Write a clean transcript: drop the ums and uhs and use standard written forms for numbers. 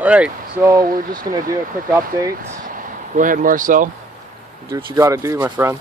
Alright, so we're just going to do a quick update. Go ahead, Marcel. Do what you got to do, my friend.